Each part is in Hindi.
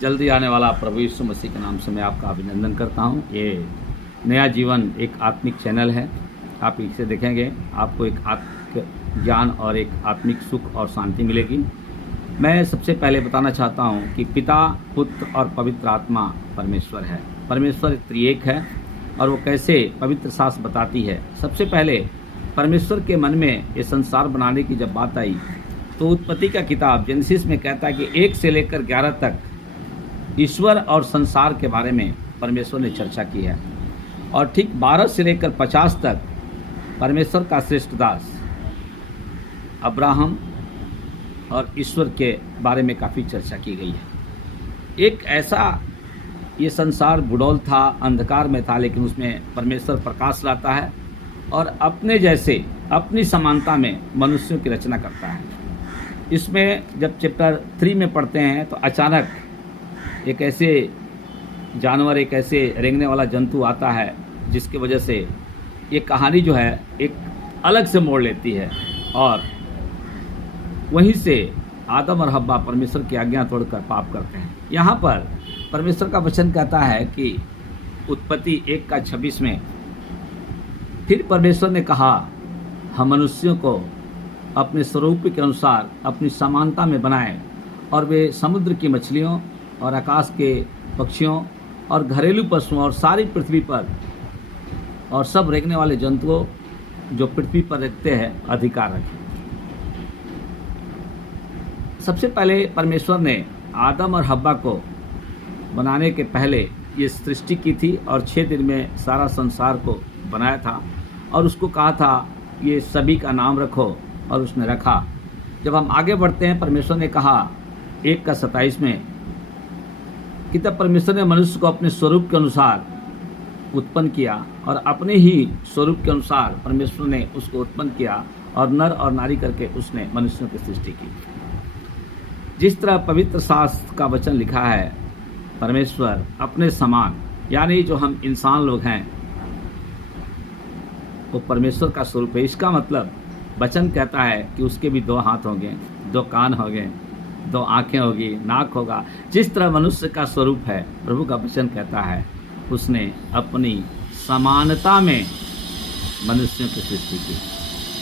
जल्दी आने वाला प्रभु यीशु मसीह के नाम से मैं आपका अभिनंदन करता हूँ। ये नया जीवन एक आत्मिक चैनल है। आप इसे देखेंगे आपको एक आत्मिक ज्ञान और एक आत्मिक सुख और शांति मिलेगी। मैं सबसे पहले बताना चाहता हूँ कि पिता, पुत्र और पवित्र आत्मा परमेश्वर है। परमेश्वर त्रिएक है और वो कैसे पवित्र शास्त्र बताती है। सबसे पहले परमेश्वर के मन में ये संसार बनाने की जब बात आई तो उत्पत्ति का किताब जेनेसिस में कहता है कि 1 से लेकर 11 तक ईश्वर और संसार के बारे में परमेश्वर ने चर्चा की है और ठीक 12 से लेकर 50 तक परमेश्वर का श्रेष्ठ दास अब्राहम और ईश्वर के बारे में काफ़ी चर्चा की गई है। एक ऐसा ये संसार बुडौल था, अंधकार में था, लेकिन उसमें परमेश्वर प्रकाश लाता है और अपने जैसे अपनी समानता में मनुष्यों की रचना करता है। इसमें जब चैप्टर 3 में पढ़ते हैं तो अचानक एक ऐसे जानवर, एक ऐसे रेंगने वाला जंतु आता है जिसकी वजह से ये कहानी जो है एक अलग से मोड़ लेती है और वहीं से आदम और हव्वा परमेश्वर की आज्ञा तोड़कर पाप करते हैं। यहाँ पर परमेश्वर का वचन कहता है कि उत्पत्ति 1:26 में फिर परमेश्वर ने कहा, हम मनुष्यों को अपने स्वरूप के अनुसार अपनी समानता में बनाएं और वे समुद्र की मछलियों और आकाश के पक्षियों और घरेलू पशुओं और सारी पृथ्वी पर और सब रेंगने वाले जंतुओं जो पृथ्वी पर रहते हैं अधिकार रखें। सबसे पहले परमेश्वर ने आदम और हव्वा को बनाने के पहले ये सृष्टि की थी और 6 दिन में सारा संसार को बनाया था और उसको कहा था ये सभी का नाम रखो और उसने रखा। जब हम आगे बढ़ते हैं, परमेश्वर ने कहा 1:27 में कि तब परमेश्वर ने मनुष्य को अपने स्वरूप के अनुसार उत्पन्न किया और अपने ही स्वरूप के अनुसार परमेश्वर ने उसको उत्पन्न किया और नर और नारी करके उसने मनुष्यों की सृष्टि की। जिस तरह पवित्र शास्त्र का वचन लिखा है, परमेश्वर अपने समान, यानी जो हम इंसान लोग हैं वो परमेश्वर का स्वरूप है। इसका मतलब वचन कहता है कि उसके भी 2 हाथ होंगे, 2 कान होंगे, 2 आँखें होगी, नाक होगा। जिस तरह मनुष्य का स्वरूप है, प्रभु का वचन कहता है उसने अपनी समानता में मनुष्यों की सृष्टि की,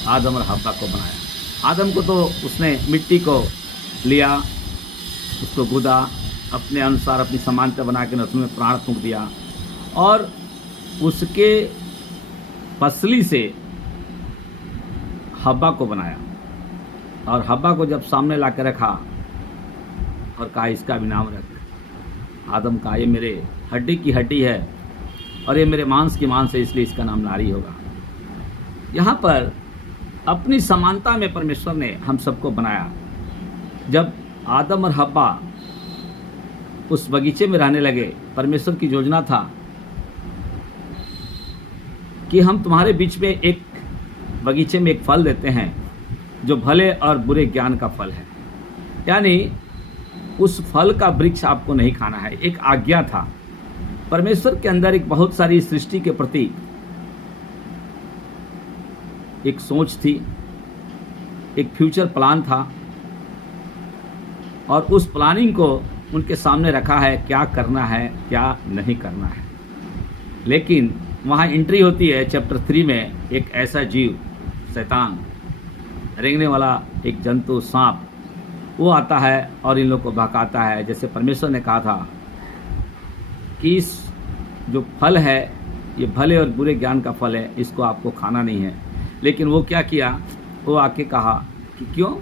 आदम और हव्वा को बनाया। आदम को तो उसने मिट्टी को लिया, उसको गुदा, अपने अनुसार अपनी समानता बना के उसमें प्राण फूंक दिया और उसके पसली से हव्वा को बनाया और हव्वा को जब सामने ला के रखा और कहा इसका भी नाम रख। आदम कहा ये मेरे हड्डी की हड्डी है और ये मेरे मांस की मांस है, इसलिए इसका नाम नारी होगा। यहाँ पर अपनी समानता में परमेश्वर ने हम सबको बनाया। जब आदम और हव्वा उस बगीचे में रहने लगे, परमेश्वर की योजना था कि हम तुम्हारे बीच में एक बगीचे में एक फल देते हैं जो भले और बुरे ज्ञान का फल है। यानी उस फल का वृक्ष आपको नहीं खाना है, एक आज्ञा था। परमेश्वर के अंदर एक बहुत सारी सृष्टि के प्रति एक सोच थी, एक फ्यूचर प्लान था और उस प्लानिंग को उनके सामने रखा है, क्या करना है क्या नहीं करना है। लेकिन वहाँ एंट्री होती है चैप्टर 3 में, एक ऐसा जीव, शैतान, रेंगने वाला एक जंतु, सांप, वो आता है और इन लोगों को बहकाता है। जैसे परमेश्वर ने कहा था कि इस जो फल है ये भले और बुरे ज्ञान का फल है, इसको आपको खाना नहीं है। लेकिन वो क्या किया, वो आके कहा कि क्यों,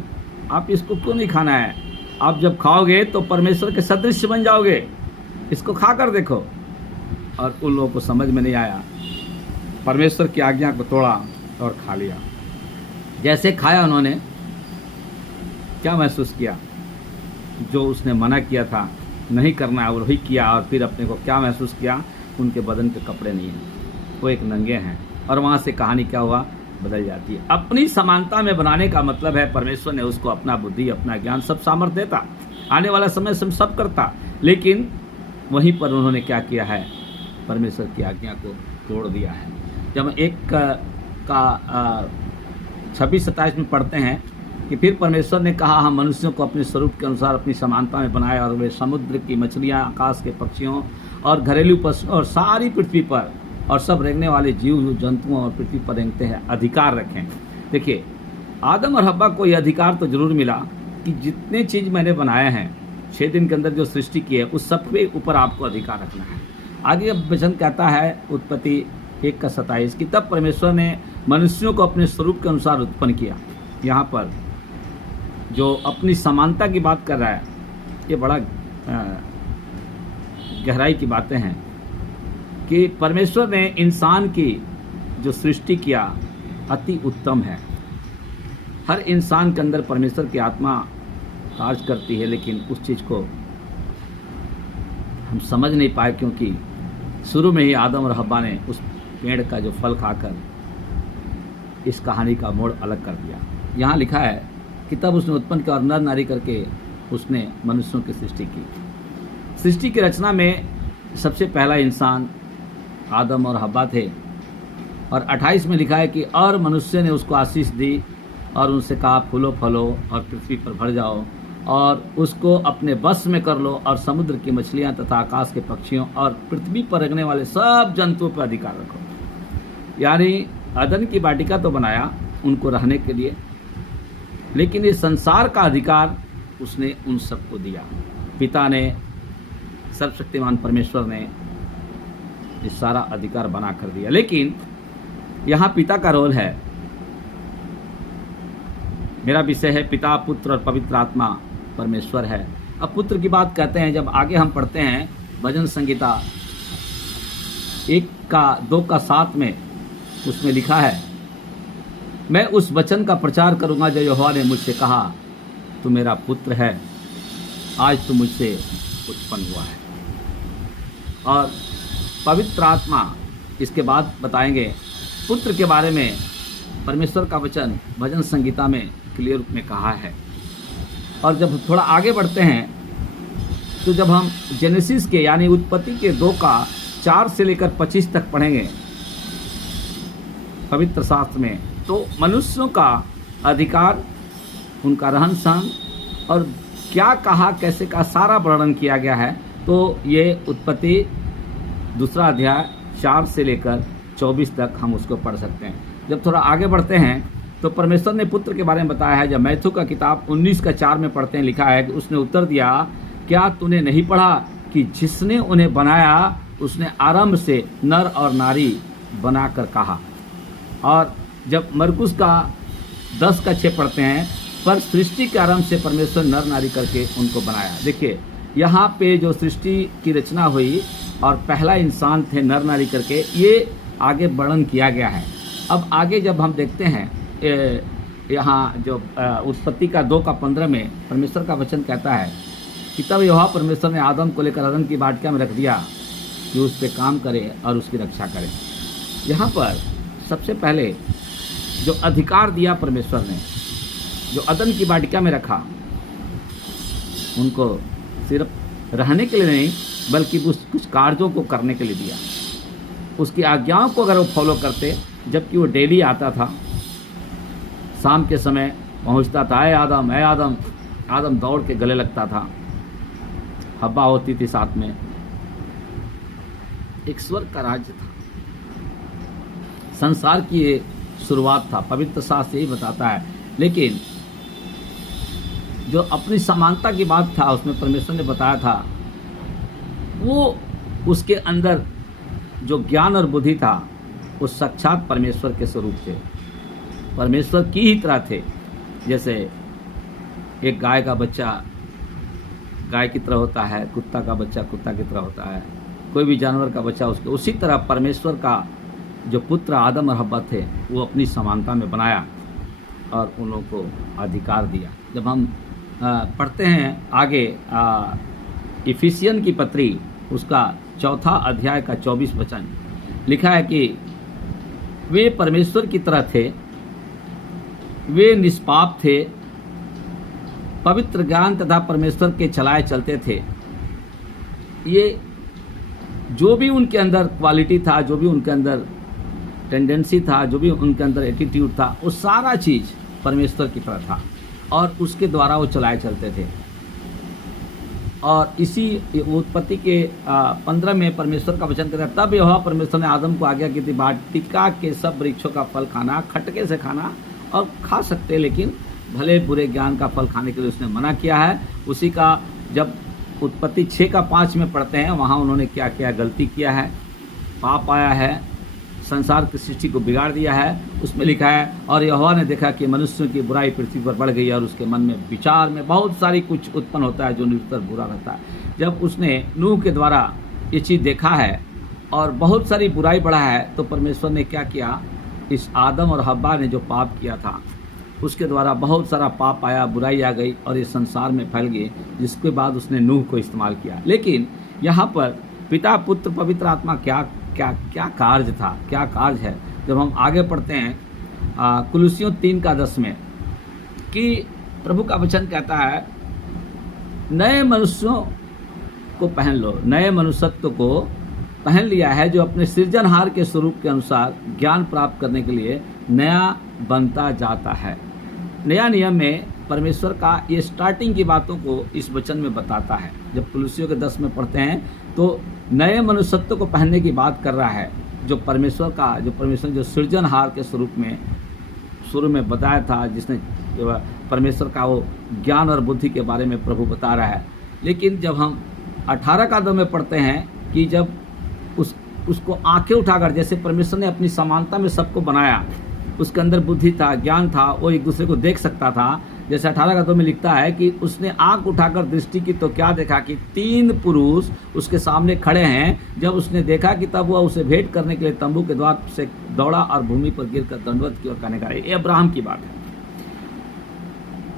आप इसको क्यों नहीं खाना है, आप जब खाओगे तो परमेश्वर के सदृश बन जाओगे, इसको खा कर देखो। और उन लोगों को समझ में नहीं आया, परमेश्वर की आज्ञा को तोड़ा और खा लिया। जैसे खाया उन्होंने क्या महसूस किया, जो उसने मना किया था नहीं करना है वही किया और फिर अपने को क्या महसूस किया, उनके बदन पे कपड़े नहीं हैं, वो एक नंगे हैं। और वहाँ से कहानी क्या हुआ, बदल जाती है। अपनी समानता में बनाने का मतलब है परमेश्वर ने उसको अपना बुद्धि, अपना ज्ञान, सब सामर्थ्य देता, आने वाला समय सब करता, लेकिन वहीं पर उन्होंने क्या किया है, परमेश्वर की आज्ञा को तोड़ दिया है। जब 1 का 26-27 में पढ़ते हैं कि फिर परमेश्वर ने कहा, हम मनुष्यों को अपने स्वरूप के अनुसार अपनी समानता में बनाया, और वे समुद्र की मछलियाँ, आकाश के पक्षियों और घरेलू पशु और सारी पृथ्वी पर और सब रेंगने वाले जीव जंतुओं और पृथ्वी पर रेंगते हैं अधिकार रखें। देखिए, आदम और हव्वा को यह अधिकार तो जरूर मिला कि जितने चीज़ मैंने बनाए हैं 6 दिन के अंदर जो सृष्टि की है, उस सब के ऊपर आपको अधिकार रखना है। आगे अब वचन कहता है उत्पत्ति 1:27 कि तब परमेश्वर ने मनुष्यों को अपने स्वरूप के अनुसार उत्पन्न किया। यहाँ पर जो अपनी समानता की बात कर रहा है, ये बड़ा गहराई की बातें हैं कि परमेश्वर ने इंसान की जो सृष्टि किया अति उत्तम है। हर इंसान के अंदर परमेश्वर की आत्मा कार्य करती है, लेकिन उस चीज़ को हम समझ नहीं पाए, क्योंकि शुरू में ही आदम और हव्वा ने उस पेड़ का जो फल खाकर इस कहानी का मोड़ अलग कर दिया। यहाँ लिखा है कि तब उसने उत्पन्न किया और नर नारी करके उसने मनुष्यों की सृष्टि की। सृष्टि की रचना में सबसे पहला इंसान आदम और हव्वा थे, और 28 में लिखा है कि और मनुष्य ने उसको आशीष दी और उनसे कहा, फूलो फलो और पृथ्वी पर भर जाओ और उसको अपने बस में कर लो, और समुद्र की मछलियां तथा आकाश के पक्षियों और पृथ्वी पर रखने वाले सब जंतुओं पर अधिकार रखो। यानी अदन की वाटिका तो बनाया उनको रहने के लिए, लेकिन इस संसार का अधिकार उसने उन सबको दिया। पिता ने, सर्वशक्तिमान परमेश्वर ने ये सारा अधिकार बना कर दिया। लेकिन यहाँ पिता का रोल है, मेरा विषय है पिता, पुत्र और पवित्र आत्मा परमेश्वर है। अब पुत्र की बात कहते हैं, जब आगे हम पढ़ते हैं भजन संगीता 1:2-7 में, उसमें लिखा है, मैं उस वचन का प्रचार करूंगा जो यहोवा ने मुझसे कहा, तू मेरा पुत्र है, आज तू मुझसे उत्पन्न हुआ है। और पवित्र आत्मा इसके बाद बताएंगे। पुत्र के बारे में परमेश्वर का वचन भजन संगीता में क्लियर रूप में कहा है। और जब थोड़ा आगे बढ़ते हैं तो जब हम जेनेसिस के यानी उत्पत्ति के 2:4 से लेकर 25 तक पढ़ेंगे पवित्र शास्त्र में, तो मनुष्यों का अधिकार, उनका रहन सहन और क्या कहा कैसे का सारा वर्णन किया गया है। तो ये उत्पत्ति 2 अध्याय 4 से लेकर 24 तक हम उसको पढ़ सकते हैं। जब थोड़ा आगे बढ़ते हैं तो परमेश्वर ने पुत्र के बारे में बताया है। जब मैथ्यू का किताब 19:4 में पढ़ते हैं, लिखा है कि उसने उत्तर दिया, क्या तूने नहीं पढ़ा कि जिसने उन्हें बनाया उसने आरंभ से नर और नारी बनाकर कहा। और जब मरकुस का 10:6 पढ़ते हैं, पर सृष्टि के आरंभ से परमेश्वर नर नारी करके उनको बनाया। देखिए, यहाँ पे जो सृष्टि की रचना हुई और पहला इंसान थे नर नारी करके, ये आगे वर्णन किया गया है। अब आगे जब हम देखते हैं यहाँ जो उत्पत्ति का 2:15 में परमेश्वर का वचन कहता है कि तब यहोवा परमेश्वर ने आदम को लेकर अदन की वाटिका में रख दिया कि उस पर काम करे और उसकी रक्षा करे। यहाँ पर सबसे पहले जो अधिकार दिया परमेश्वर ने, जो अदन की वाटिका में रखा, उनको सिर्फ रहने के लिए नहीं बल्कि कुछ कार्यों को करने के लिए दिया। उसकी आज्ञाओं को अगर वो फॉलो करते, जबकि वो डेली आता था, शाम के समय पहुंचता था, ऐ आदम ऐ आदम, आदम दौड़ के गले लगता था, हव्वा होती थी साथ में। एक स्वर्ग का राज्य था, संसार की ये शुरुआत था, पवित्र शास्त्र यही बताता है। लेकिन जो अपनी समानता की बात था, उसमें परमेश्वर ने बताया था, वो उसके अंदर जो ज्ञान और बुद्धि था वो साक्षात परमेश्वर के स्वरूप थे, परमेश्वर की ही तरह थे। जैसे एक गाय का बच्चा गाय की तरह होता है, कुत्ता का बच्चा कुत्ता की तरह होता है, कोई भी जानवर का बच्चा उसके, उसी तरह परमेश्वर का जो पुत्र आदम और हव्वा थे वो अपनी समानता में बनाया और उन लोगों को अधिकार दिया। जब हम पढ़ते हैं आगे इफिसियन की पत्री उसका 4 अध्याय का 24 वचन, लिखा है कि वे परमेश्वर की तरह थे, वे निष्पाप थे, पवित्र ज्ञान तथा परमेश्वर के चलाए चलते थे। ये जो भी उनके अंदर क्वालिटी था, जो भी उनके अंदर टेंडेंसी था, जो भी उनके अंदर एटीट्यूड था, वो सारा चीज़ परमेश्वर की तरह था। और उसके द्वारा वो चलाए चलते थे। और इसी उत्पत्ति के 15 में परमेश्वर का वचन कहता है, तब यहोवा परमेश्वर ने आदम को आज्ञा की थी, वाटिका के सब वृक्षों का फल खाना, खटके से खाना और खा सकते, लेकिन भले बुरे ज्ञान का फल खाने के लिए उसने मना किया है। उसी का जब उत्पत्ति 6 का 5 में पढ़ते हैं, वहाँ उन्होंने क्या किया, गलती किया है, पाप आया है, संसार की सृष्टि को बिगाड़ दिया है। उसमें लिखा है, और यहोवा ने देखा कि मनुष्यों की बुराई पृथ्वी पर बढ़ गई और उसके मन में विचार में बहुत सारी कुछ उत्पन्न होता है जो निरंतर बुरा रहता है। जब उसने नूह के द्वारा ये चीज़ देखा है और बहुत सारी बुराई बढ़ा है, तो परमेश्वर ने क्या किया, इस आदम और हव्वा ने जो पाप किया था उसके द्वारा बहुत सारा पाप आया, बुराई आ गई और ये संसार में फैल गई, जिसके बाद उसने नूह को इस्तेमाल किया। लेकिन यहाँ पर पिता पुत्र पवित्र आत्मा क्या क्या क्या कार्य था, क्या कार्य है, जब हम आगे पढ़ते हैं कुलुसियों 3:10 में, कि प्रभु का वचन कहता है, नए मनुष्यों को पहन लो, नए मनुष्यत्व को पहन लिया है, जो अपने सृजनहार के स्वरूप के अनुसार ज्ञान प्राप्त करने के लिए नया बनता जाता है। नया नियम में परमेश्वर का ये स्टार्टिंग की बातों को इस वचन में बताता है। जब कुलुसियों के 10 में पढ़ते हैं तो नए मनुष्यत्व को पहनने की बात कर रहा है, जो परमेश्वर जो सृजनहार के स्वरूप में शुरू में बताया था, जिसने परमेश्वर का वो ज्ञान और बुद्धि के बारे में प्रभु बता रहा है। लेकिन जब हम 18 का 2 में पढ़ते हैं कि जब उसको आंखें उठाकर, जैसे परमेश्वर ने अपनी समानता में सबको बनाया, उसके अंदर बुद्धि था, ज्ञान था, वो एक दूसरे को देख सकता था। जैसे 18 का 2 में लिखता है कि उसने आंख उठाकर दृष्टि की तो क्या देखा कि 3 पुरुष उसके सामने खड़े हैं। जब उसने देखा कि तब वह उसे भेंट करने के लिए तंबू के द्वार से दौड़ा और भूमि पर गिरकर दंडवत की ओर कहने लगा। ये अब्राहम की बात है।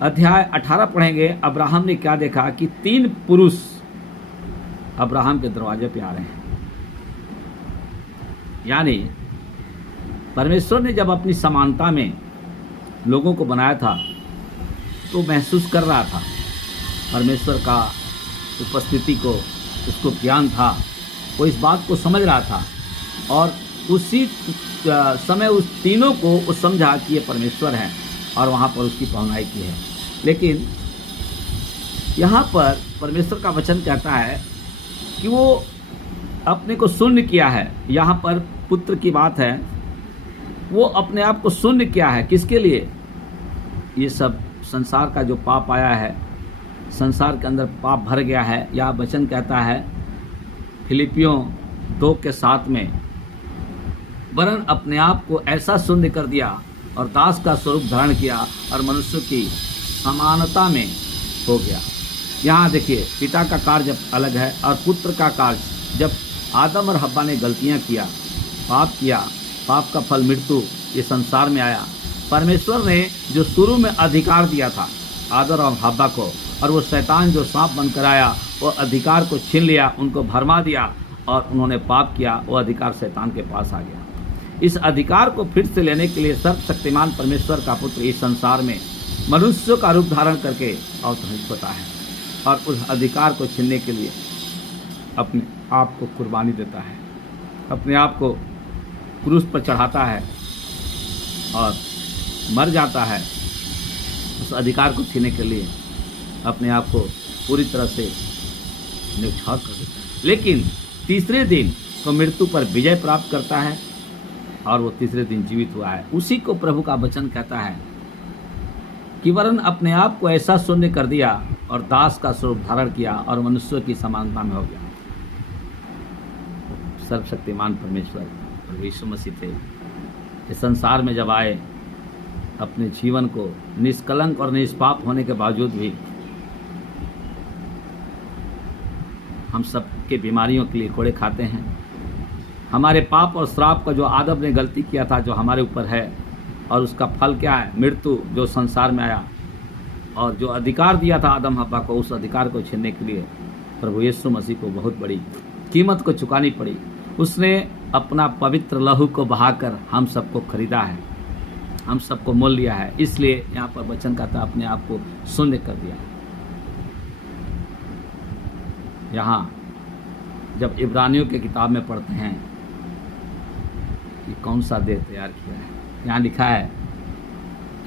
अध्याय 18 पढ़ेंगे, अब्राहम ने क्या देखा कि 3 पुरुष अब्राहम के दरवाजे पे आ रहे हैं। यानी परमेश्वर ने जब अपनी समानता में लोगों को बनाया था तो महसूस कर रहा था परमेश्वर का उपस्थिति को, उसको ज्ञान था, वो इस बात को समझ रहा था और उसी समय उस तीनों को वो समझा कि ये परमेश्वर है और वहाँ पर उसकी पहुनाई की है। लेकिन यहाँ पर परमेश्वर का वचन कहता है कि वो अपने को शून्य किया है। यहाँ पर पुत्र की बात है, वो अपने आप को शून्य किया है। किसके लिए? ये सब संसार का जो पाप आया है, संसार के अंदर पाप भर गया है। यह वचन कहता है फिलिपियों 2:7 में, वरन अपने आप को ऐसा शून्य कर दिया और दास का स्वरूप धारण किया और मनुष्य की समानता में हो गया। यहाँ देखिए, पिता का कार्य जब अलग है और पुत्र का कार्य। जब आदम और हव्वा ने गलतियाँ किया, पाप किया, पाप का फल मृत्यु ये संसार में आया। परमेश्वर ने जो शुरू में अधिकार दिया था आदम और हव्वा को, और वो शैतान जो सांप बनकर आया, वो अधिकार को छीन लिया, उनको भरमा दिया और उन्होंने पाप किया। वो अधिकार शैतान के पास आ गया। इस अधिकार को फिर से लेने के लिए सर्वशक्तिमान परमेश्वर का पुत्र इस संसार में मनुष्यों का रूप धारण करके अवतरित होता है और उस अधिकार को छीनने के लिए अपने आप को कुर्बानी देता है, अपने आप को क्रूस पर चढ़ाता है और मर जाता है उस अधिकार को छीनने के लिए, अपने आप को पूरी तरह से न्यौछावर कर देता है। लेकिन तीसरे दिन तो मृत्यु पर विजय प्राप्त करता है और वो तीसरे दिन जीवित हुआ है। उसी को प्रभु का वचन कहता है कि वरन अपने आप को ऐसा शून्य कर दिया और दास का स्वरूप धारण किया और मनुष्यों की समानता में हो गया। सर्वशक्तिमान परमेश्वर और यीशु मसीह थे, इस संसार में जब आए, अपने जीवन को निष्कलंक और निष्पाप होने के बावजूद भी हम सब के बीमारियों के लिए कोड़े खाते हैं। हमारे पाप और श्राप का जो आदम ने गलती किया था, जो हमारे ऊपर है, और उसका फल क्या है? मृत्यु जो संसार में आया। और जो अधिकार दिया था आदम हव्वा को, उस अधिकार को छीनने के लिए प्रभु यीशु मसीह को बहुत बड़ी कीमत को चुकानी पड़ी। उसने अपना पवित्र लहू को बहाकर हम सबको खरीदा है, हम सबको मोल लिया है। इसलिए यहाँ पर वचन कहता है अपने आप को शून्य कर दिया। यहाँ जब इब्रानियों के किताब में पढ़ते हैं कि कौन सा देह तैयार किया है, यहाँ लिखा है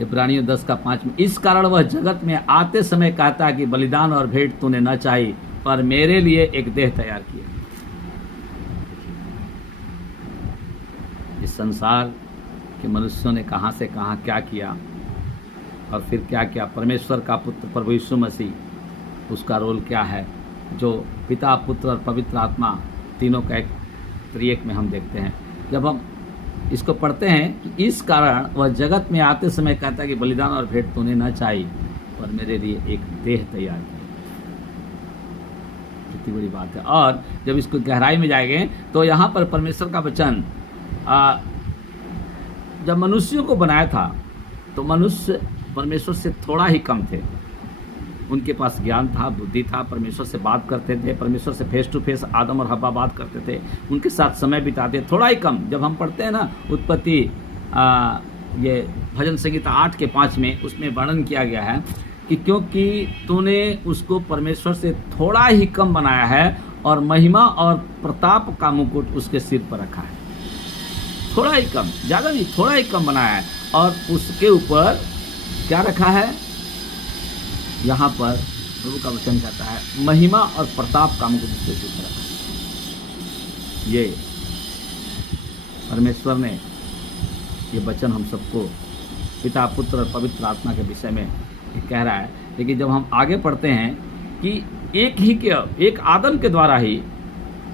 इब्रानियों 10 का 5 में, इस कारण वह जगत में आते समय कहता है कि बलिदान और भेंट तूने न चाही, पर मेरे लिए एक देह तैयार किया। इस संसार के मनुष्यों ने कहां से कहां क्या किया और फिर क्या किया। परमेश्वर का पुत्र प्रभु यीशु मसीह, उसका रोल क्या है, जो पिता पुत्र और पवित्र आत्मा तीनों का एक त्रिएक में हम देखते हैं। जब हम इसको पढ़ते हैं कि इस कारण वह जगत में आते समय कहता है कि बलिदान और भेंट तूने न चाही, पर मेरे लिए एक देह तैयार किया। कितनी बड़ी बात है। और जब इसको गहराई में जाएंगे तो यहाँ पर परमेश्वर का वचन, जब मनुष्यों को बनाया था तो मनुष्य परमेश्वर से थोड़ा ही कम थे। उनके पास ज्ञान था, बुद्धि था, परमेश्वर से बात करते थे, परमेश्वर से फेस टू फेस आदम और हव्वा बात करते थे, उनके साथ समय बिताते, थोड़ा ही कम। जब हम पढ़ते हैं ना उत्पत्ति, ये भजन संहिता 8 के 5 में, उसमें वर्णन किया गया है कि क्योंकि तूने उसको परमेश्वर से थोड़ा ही कम बनाया है और महिमा और प्रताप का मुकुट उसके सिर पर रखा है। थोड़ा ही कम, ज़्यादा नहीं, थोड़ा ही कम बनाया है। और उसके ऊपर क्या रखा है, यहाँ पर प्रभु का वचन कहता है महिमा और प्रताप का मुकुट उसके सिर पर रखा है। ये परमेश्वर ने ये वचन हम सबको पिता पुत्र और पवित्र आत्मा के विषय में कह रहा है। लेकिन जब हम आगे पढ़ते हैं कि एक आदम के द्वारा ही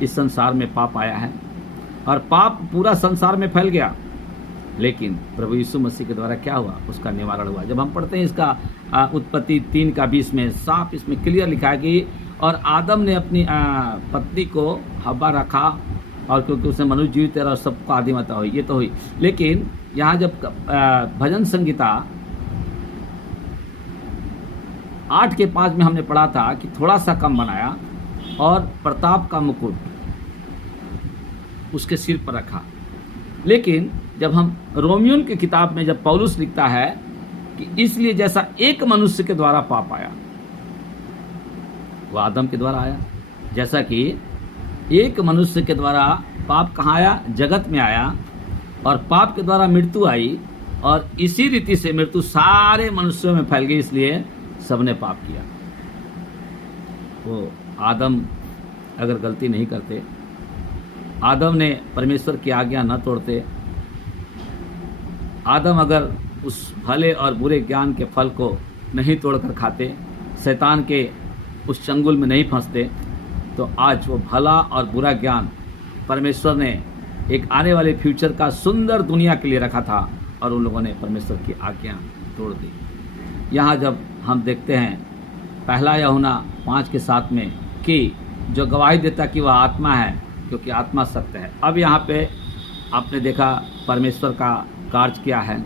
इस संसार में पाप आया है और पाप पूरा संसार में फैल गया, लेकिन प्रभु यीशु मसीह के द्वारा क्या हुआ, उसका निवारण हुआ। जब हम पढ़ते हैं इसका उत्पत्ति 3 का 20 में साफ इसमें क्लियर लिखा है कि और आदम ने अपनी पत्नी को हव्वा रखा, और क्योंकि उसने मनुष्य जीवित और सबको आदिमता हुई, ये तो हुई। लेकिन यहाँ जब भजन संहिता 8 के 5 में हमने पढ़ा था कि थोड़ा सा कम बनाया और प्रताप का मुकुट उसके सिर पर रखा। लेकिन जब हम रोमियोन की किताब में जब पौलुस लिखता है कि इसलिए जैसा एक मनुष्य के द्वारा पाप आया, वो आदम के द्वारा आया, जैसा कि एक मनुष्य के द्वारा पाप कहाँ आया, जगत में आया, और पाप के द्वारा मृत्यु आई, और इसी रीति से मृत्यु सारे मनुष्यों में फैल गई, इसलिए सबने पाप किया। वो आदम अगर गलती नहीं करते, आदम ने परमेश्वर की आज्ञा न तोड़ते, आदम अगर उस भले और बुरे ज्ञान के फल को नहीं तोड़कर खाते, शैतान के उस चंगुल में नहीं फंसते, तो आज वो भला और बुरा ज्ञान परमेश्वर ने एक आने वाले फ्यूचर का सुंदर दुनिया के लिए रखा था, और उन लोगों ने परमेश्वर की आज्ञा तोड़ दी। यहाँ जब हम देखते हैं 1 यूहन्ना 5 के 7 में कि जो गवाही देता कि वह आत्मा है, क्योंकि आत्मा सत्य है। अब यहाँ पे आपने देखा परमेश्वर का कार्य क्या है,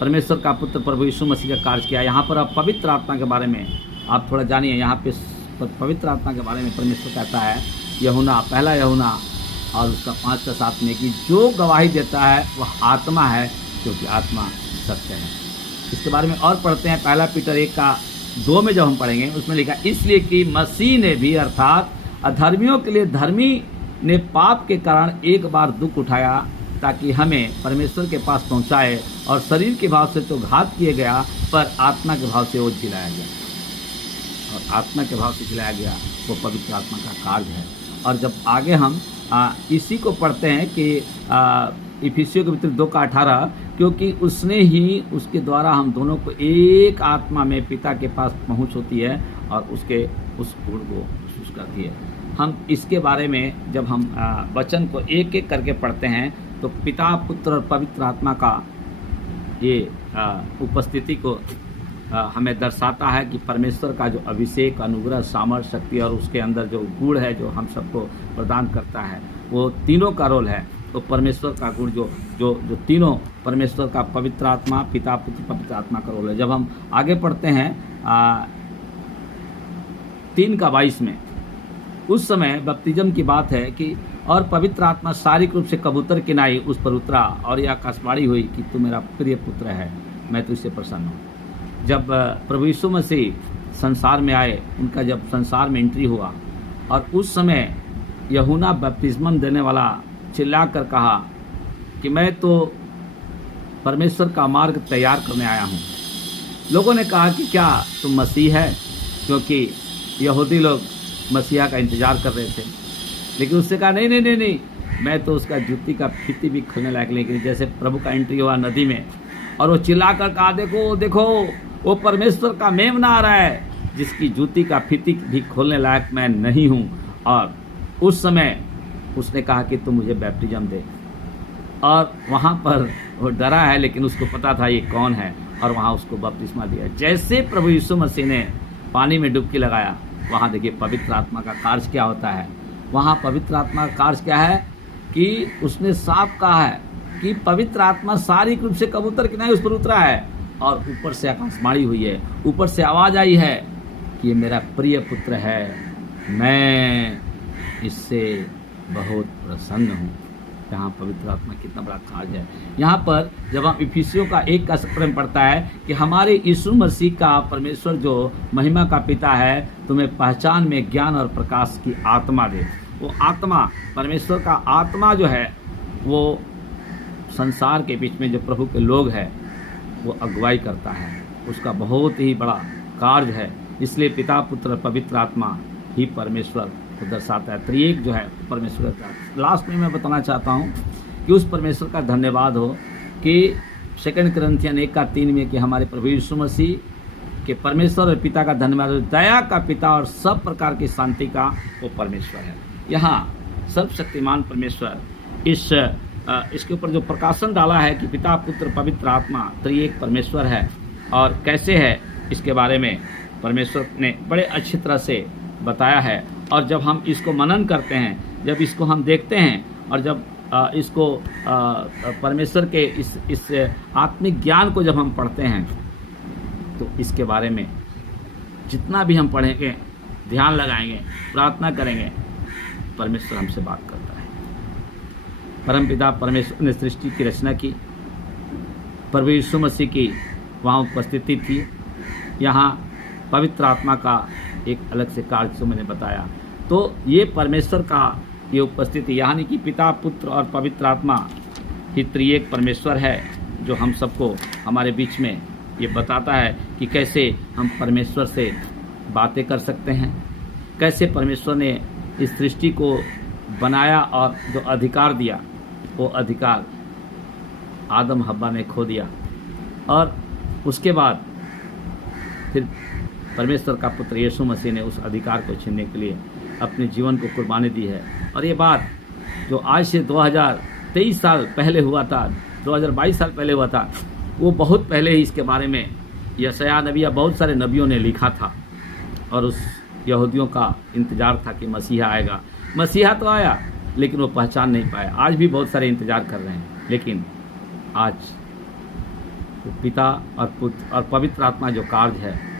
परमेश्वर का पुत्र प्रभु यीशु मसीह का कार्य किया। यहाँ पर अब पवित्र आत्मा के बारे में आप थोड़ा जानिए। यहाँ पे पवित्र आत्मा के बारे में परमेश्वर कहता है यूहन्ना 1 यूहन्ना और उसका 5 का 7 में कि जो गवाही देता है वह आत्मा है, क्योंकि आत्मा सत्य है। इसके बारे में और पढ़ते हैं 1 पीटर 1 का 2 में जब हम पढ़ेंगे, उसमें लिखा इसलिए कि मसीह ने भी अर्थात अधर्मियों के लिए धर्मी ने पाप के कारण एक बार दुख उठाया, ताकि हमें परमेश्वर के पास पहुंचाए, और शरीर के भाव से तो घात किए गया, पर आत्मा के भाव से वो जिलाया गया। और आत्मा के भाव से जिलाया गया वो पवित्र आत्मा का कार्य है। और जब आगे हम इसी को पढ़ते हैं कि इफिसियों के पत्र 2 का 18, क्योंकि उसने ही उसके द्वारा हम दोनों को एक आत्मा में पिता के पास पहुंच होती है, और उसके उस गुण को महसूस करती है। हम इसके बारे में जब हम वचन को एक एक करके पढ़ते हैं, तो पिता पुत्र और पवित्र आत्मा का ये उपस्थिति को हमें दर्शाता है कि परमेश्वर का जो अभिषेक, अनुग्रह, सामर्थ्य, शक्ति और उसके अंदर जो गुण है जो हम सबको प्रदान करता है, वो तीनों का रोल है। तो परमेश्वर का गुण जो तीनों परमेश्वर का पवित्र आत्मा, पिता पुत्र पवित्र आत्मा का रोल है। जब हम आगे पढ़ते हैं 3 का 22 में, उस समय बपतिस्म की बात है कि और पवित्र आत्मा शारीरिक रूप से कबूतर की नाई उस पर उतरा, और यह आकाशवाणी हुई कि तू मेरा प्रिय पुत्र है, मैं तुझसे प्रसन्न हूँ। जब प्रभु यीशु मसीह संसार में आए, उनका जब संसार में एंट्री हुआ, और उस समय यूहन्ना बपतिस्मा देने वाला चिल्लाकर कहा कि मैं तो परमेश्वर का मार्ग तैयार करने आया हूँ, लोगों ने कहा कि क्या तुम मसीह है, क्योंकि यहूदी लोग मसीहा का इंतजार कर रहे थे। लेकिन उससे कहा नहीं नहीं नहीं नहीं, मैं तो उसका जूती का फीती भी खोलने लायक। लेकिन जैसे प्रभु का एंट्री हुआ नदी में, और वो चिल्लाकर कहा देखो देखो, वो परमेश्वर का मेमना आ रहा है जिसकी जूती का फीती भी खोलने लायक मैं नहीं हूँ। और उस समय उसने कहा कि तुम मुझे बैप्टिज्म दे। और वहाँ पर वो डरा है, लेकिन उसको पता था ये कौन है, और वहाँ उसको बपतिस्मा दिया। जैसे प्रभु यीशु मसीह ने पानी में डुबकी लगाया, वहाँ देखिए पवित्र आत्मा का कार्य क्या होता है। वहाँ पवित्र आत्मा का कार्य क्या है कि उसने साफ कहा है कि पवित्र आत्मा शारीरिक रूप से कबूतर की नहीं उस पर उतरा है, और ऊपर से आकाशवाणी हुई है, ऊपर से आवाज़ आई है कि ये मेरा प्रिय पुत्र है, मैं इससे बहुत प्रसन्न हूँ। यहाँ पवित्र आत्मा कितना बड़ा कार्य है। यहाँ पर जब हम इफिसियों का 1 का 17 में पढ़ता है कि हमारे यीशु मसीह का परमेश्वर जो महिमा का पिता है तुम्हें पहचान में ज्ञान और प्रकाश की आत्मा दे। वो आत्मा, परमेश्वर का आत्मा जो है, वो संसार के बीच में जो प्रभु के लोग हैं वो अगुवाई करता है, उसका बहुत ही बड़ा कार्य है। इसलिए पिता पुत्र पवित्र आत्मा ही परमेश्वर को दर्शाता है। त्रिएक जो है परमेश्वर का। लास्ट में मैं बताना चाहता हूँ कि उस परमेश्वर का धन्यवाद हो कि 2 कुरिन्थियन 1:3 में कि हमारे प्रभु यीशु मसीह के परमेश्वर और पिता का धन्यवाद हो, दया का पिता और सब प्रकार की शांति का वो परमेश्वर है। यहाँ सर्वशक्तिमान परमेश्वर इसके ऊपर जो प्रकाशन डाला है कि पिता पुत्र पवित्र आत्मा त्रिएक परमेश्वर है, और कैसे है इसके बारे में परमेश्वर ने बड़े अच्छी तरह से बताया है। और जब हम इसको मनन करते हैं, जब इसको हम देखते हैं, और जब इसको परमेश्वर के इस आत्मिक ज्ञान को जब हम पढ़ते हैं, तो इसके बारे में जितना भी हम पढ़ेंगे, ध्यान लगाएंगे, प्रार्थना करेंगे, परमेश्वर हमसे बात करता है। परमपिता परमेश्वर ने सृष्टि की रचना की, प्रभु यीशु मसीह की वहाँ उपस्थिति थी। यहाँ पवित्र आत्मा का एक अलग से कार्य जो मैंने बताया। तो ये परमेश्वर का ये उपस्थिति, यानी कि पिता पुत्र और पवित्र आत्मा ही त्रिएक परमेश्वर है, जो हम सबको हमारे बीच में ये बताता है कि कैसे हम परमेश्वर से बातें कर सकते हैं, कैसे परमेश्वर ने इस सृष्टि को बनाया और जो अधिकार दिया वो अधिकार आदम हव्वा ने खो दिया, और उसके बाद फिर परमेश्वर का पुत्र यीशु मसीह ने उस अधिकार को छीनने के लिए अपने जीवन को कुर्बानी दी है। और ये बात जो आज से 2023 साल पहले हुआ था, 2022 साल पहले हुआ था, वो बहुत पहले ही इसके बारे में यशायाह नबी या बहुत सारे नबियों ने लिखा था। और उस यहूदियों का इंतज़ार था कि मसीहा आएगा। मसीहा तो आया, लेकिन वो पहचान नहीं पाया। आज भी बहुत सारे इंतज़ार कर रहे हैं, लेकिन आज तो पिता और पुत्र और पवित्र आत्मा जो कार्य है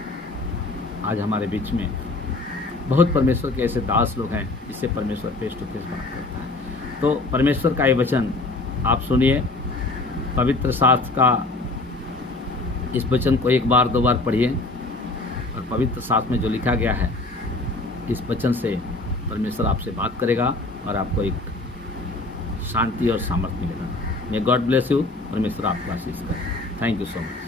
आज हमारे बीच में, बहुत परमेश्वर के ऐसे दास लोग हैं जिससे परमेश्वर फेस टू फेस बात करता है। तो परमेश्वर का ये वचन आप सुनिए, पवित्र शास्त्र का इस वचन को 1 बार 2 बार पढ़िए, और पवित्र शास्त्र में जो लिखा गया है इस वचन से परमेश्वर आपसे बात करेगा और आपको एक शांति और सामर्थ्य मिलेगा। May God bless you. परमेश्वर आपको आशीष करे। Thank you so much.